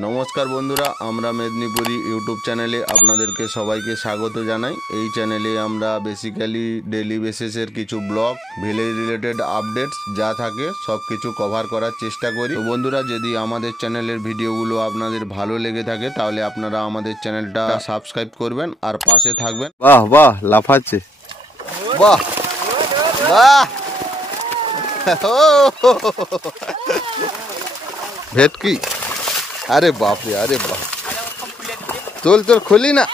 নমস্কার বন্ধুরা, আমরা মেদিনীপুরি ইউটিউব চ্যানেলে আপনাদেরকে সবাইকে স্বাগত জানাই। এই চ্যানেলে আমরা বেসিক্যালি ডেলি বেসিসের কিছু ব্লগ, ভিলেজ রিলেটেড আপডেটস যা থাকে সব কিছু কভার করার চেষ্টা করি। তো বন্ধুরা, যদি আমাদের চ্যানেলের ভিডিওগুলো আপনাদের ভালো লেগে থাকে তাহলে আপনারা আমাদের চ্যানেলটা সাবস্ক্রাইব করবেন আর পাশে থাকবেন। বাহ বাহ, লাফাচ্ছে, বাহ বাহ, ভেটকি, अरे बाप रे, अरे बाप, चल चल खोली ना।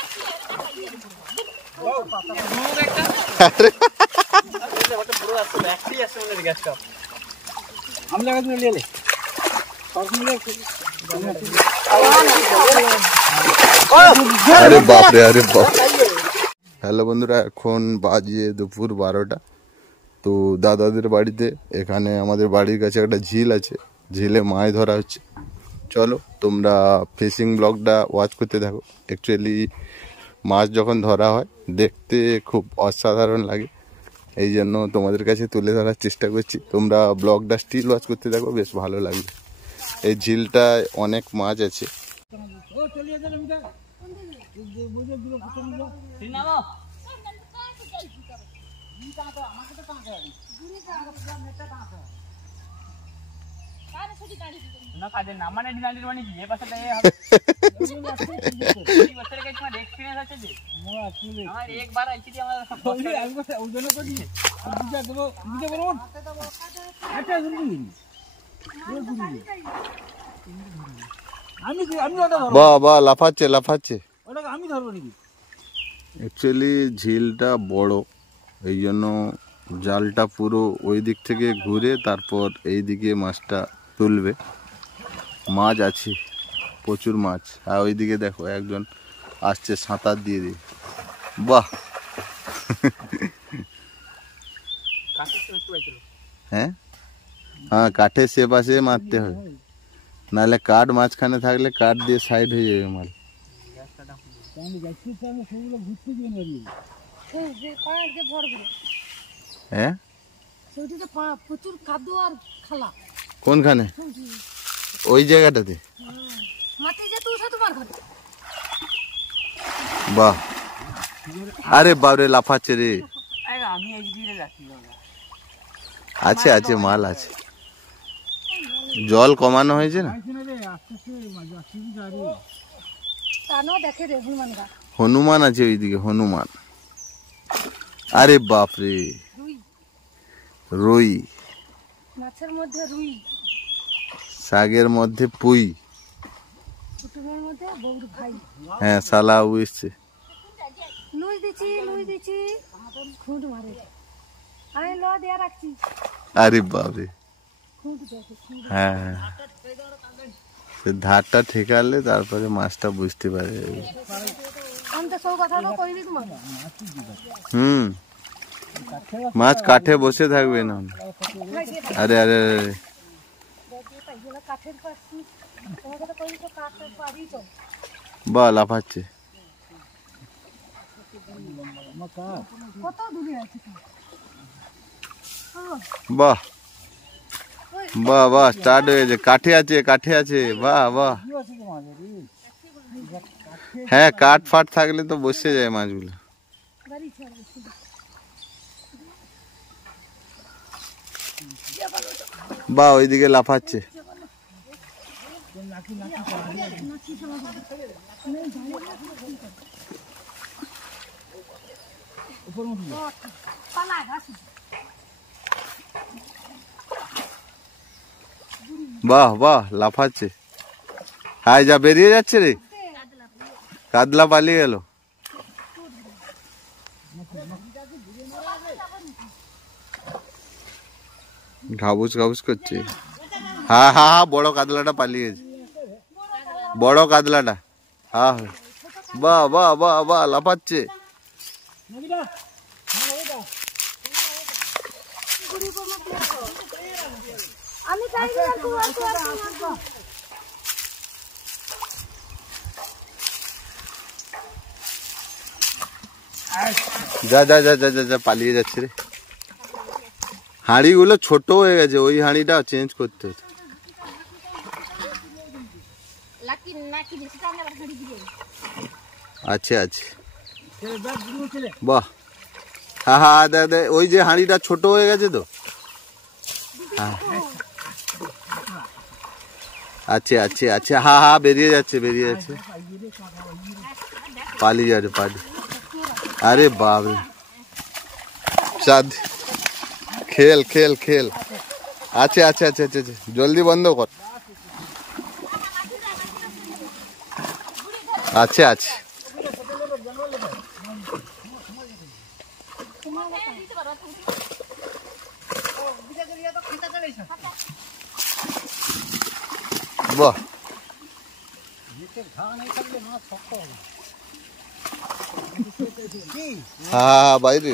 अरे बाप रे, अरे बाप। হ্যালো বন্ধুরা, এখন বাজে দুপুর 12টা। তো দাদাদের বাড়িতে, এখানে আমাদের বাড়ির কাছে একটা ঝিল আছে, ঝিলে মাছ ধরা হচ্ছে। চলো তোমরা ফিশিং ব্লগটা ওয়াচ করতে থাকো। অ্যাকচুয়ালি মাছ যখন ধরা হয় দেখতে খুব অসাধারণ লাগে, এই জন্য তোমাদের কাছে তুলে ধরার চেষ্টা করছি। তোমরা ব্লগটা স্টিল ওয়াচ করতে থাকো, বেশ ভালো লাগবে। এই ঝিলটায় অনেক মাছ আছে। বাহ বাহ, লাফাচ্ছে লাফাচ্ছে। অ্যাকচুয়ালি ঝিলটা বড়, এই জন্য জালটা পুরো ওই দিক থেকে ঘুরে তারপর এই দিকে মাছটা তুলবে। মাছ আছে, প্রচুর মাছ। আর ওইদিকে দেখো একজন আসছে সাঁতার দিয়ে দিয়ে। বাহ, হ্যাঁ হ্যাঁ, কাঠে সে পাশে মারতে হবে, নাহলে কাঠ মাঝখানে থাকলে কাঠ দিয়ে সাইড হয়ে যাবে মাল। হ্যাঁ, কোনখানে? ওই জায়গাটাতে? বাহ, আরে বাবরে, লাফাচ্ছে রে। আছে আছে, মাল আছে। জল কমানো হয়েছে না? হনুমান আছে ওইদিকে, হনুমান। আরে বাপরে, রুই, মাছের মধ্যে রুই, শাকের মধ্যে পুঁই, কুটুমের মধ্যে বউর ভাই। হ্যাঁ, শালা উইছে। লুই দিছি খুঁট মারে, আমি ল দেয়া রাখছি। আরে বাপরে, খুঁট দেখে, হ্যাঁ হ্যাঁ, ধারটা ঠেকালে তারপরে মাছটা বুঝতে পারে। আমি তো সব কথা তো কইবি তোমাকে। মাছ কাঠে বসে থাকবে না। আরে আরে আরে, বাহ, লাফাচ্ছে। বাহ বাহ বাহ, স্টার্ট হয়ে গেছে। কাঠে আছে, কাঠে আছে। বাহ বাহ, হ্যাঁ, কাঠ ফাট থাকলে তো বসে যায় মাছগুলো। বাহ, ওইদিকে লাফাচ্ছে। বাহ বাহ, লাফাচ্ছে। হাই যা, বেরিয়ে যাচ্ছে রে, কাতলা পালিয়ে গেল। ঘাবুস ঘাবুস করছে। হ্যাঁ হ্যাঁ হ্যাঁ, বড় কাতলাটা পালিয়ে গেছে, বড় কাতলাটা। হ্যাঁ, বাহ বাহ বাহ বাহ, লাফাচ্ছে। যা যা যা যা যা, পালিয়ে যাচ্ছে রে। হাঁড়িগুলো ছোট হয়ে গেছে, ওই হাঁড়িটা চেঞ্জ করতে হতো। আচ্ছা আচ্ছা, বাহ। হ্যাঁ হ্যাঁ, দে ওই যে হাঁড়িটা ছোট হয়ে গেছে তো। হ্যাঁ আচ্ছা আচ্ছা আচ্ছা, হ্যাঁ হ্যাঁ, বেরিয়ে যাচ্ছে পালিয়ে যাচ্ছে পালি। আরে বাবরে, চাঁদ খেল খেল খেল। আচ্ছা আচ্ছা আচ্ছা আচ্ছা, জলদি বন্ধ কর। আচ্ছা আচ্ছা, বাহ। হ্যাঁ বাইরে,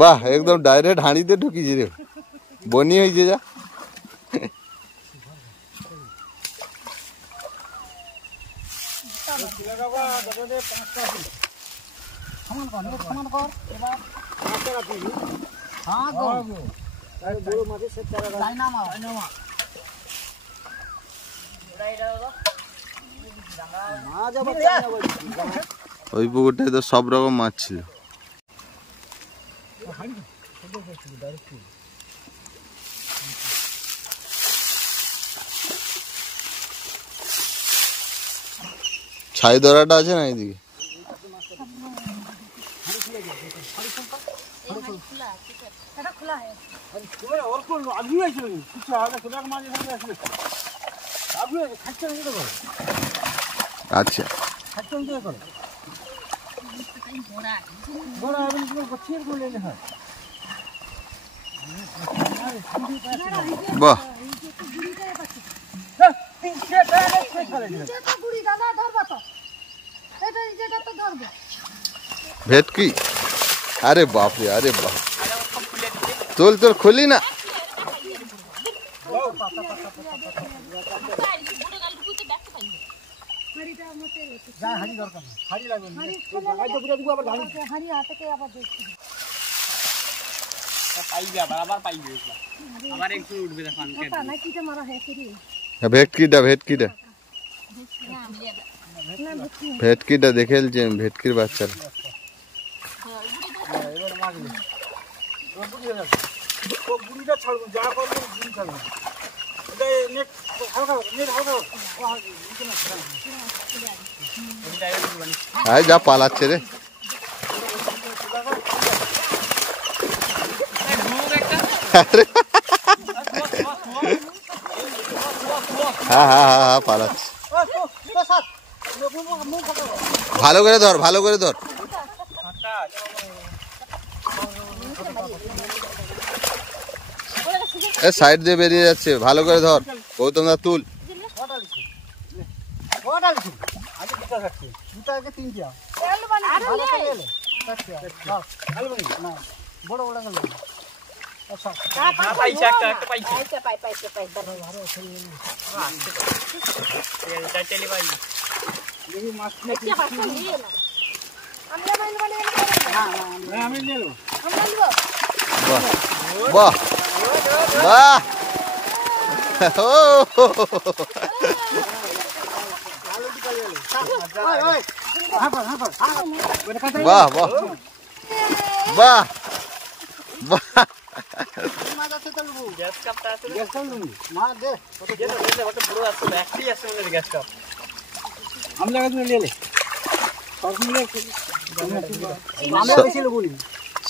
বাহ, একদম ডাইরেক্ট হাঁড়িতে ঢুকিয়েছি রে, বনি হয়েছে যা। ওই পুকুরটায় তো সব রকম মাছ ছিল। ছাই ধরাটা আছে না এইদিকে? আচ্ছা, বাহ। ভেটকি, আরে বাপ রে, আরে বাপ, তোল তোর খুলি না। ভেটকিটা দেখে ভেটকির বাচ্চারা। আয় যা পালাচ্ছে রে। হ্যাঁ হ্যাঁ হ্যাঁ হ্যাঁ, পালাচ্ছে। ভালো করে ধর, ভালো করে ধর। সাইড দিয়ে বেরিয়ে যাচ্ছে, ভালো করে ধর। গৌতম দা তুল। বাহ বাহ, বাহ বাহ বাহ বাহ।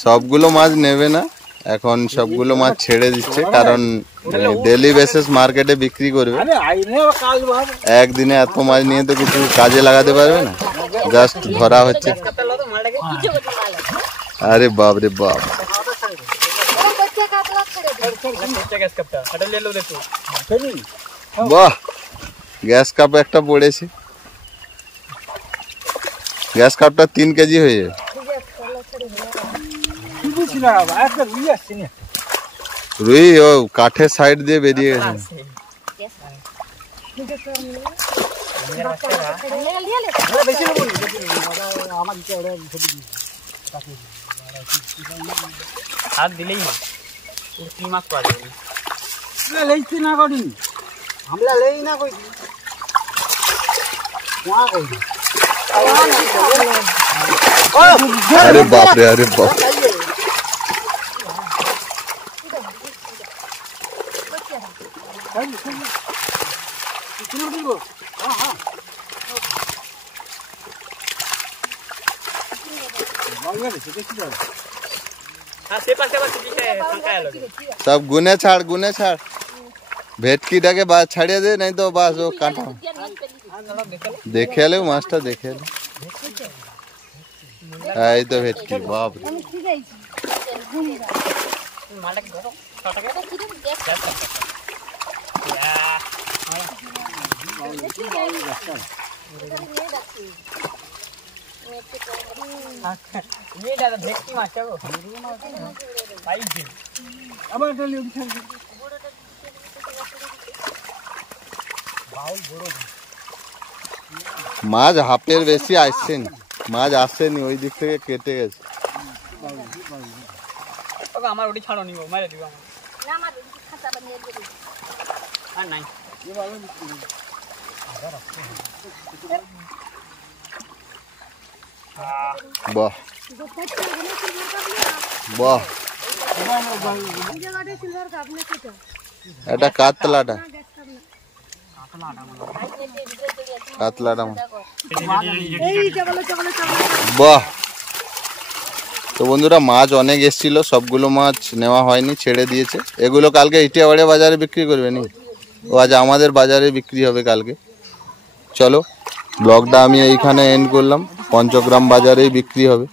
সবগুলো মাছ নেবে না এখন, সবগুলো মাছ ছেড়ে দিচ্ছে, কারণ ডেলি বেসিস মার্কেটে বিক্রি করবে। একদিনে এত মাছ নিয়ে তো কিছু কাজে লাগাতে পারবে না, জাস্ট ধরা হচ্ছে। আরে বাপ রে বাপ, বাহ, গ্যাস কাপ একটা পড়েছে। গ্যাস কাপটা 3 কেজি হয়ে যায়। রুই ও কাঠের সাইড দিয়ে বেরিয়ে গেছে। হাত দিলেই মাছ, কি মাছ পাওয়া যাবে লেইছি না করি আমরা লেই না কই কোয়া কই अरे बाप रे, अरे बाप। सब गुने छाड़ भेटकीटाके बास छाड़िए दे, नहीं तो बस वो काटा देखे ले मास्टर देखे ले आई तो भेटकी बाप रे। আমি ঠিক আছে ঘুরি যা ভেটকি মাছটা গো পাইছি আবার ডলি উঠে মাছ হাফের বেশি আসছে না, মাছ আসছেনি, ওই দিক থেকে কেটে গেছে। আমার ওটি ছাড়ো নিব মারে দিব আমার না আমার খাতা বানিয়ে দেব আর নাই বাহ বাহ, এই জায়গাটা সিলভার কাপ না কেটে এটা কাতলাটা, কাতলাটা এই চাগলে চাগলে চাগলে বাহ। তো বন্ধুরা মাছ অনেক এসেছিল, সবগুলো মাছ নেওয়া হয়নি, ছেড়ে দিয়েছে। এগুলো কালকে ইটিয়াবাড়ি বাজারে বিক্রি করবে নি, ও আজ আমাদের বাজারে বিক্রি হবে কালকে। চলো ব্লগটা আমি এইখানে এন্ড করলাম, পঞ্চগ্রাম বাজারেই বিক্রি হবে।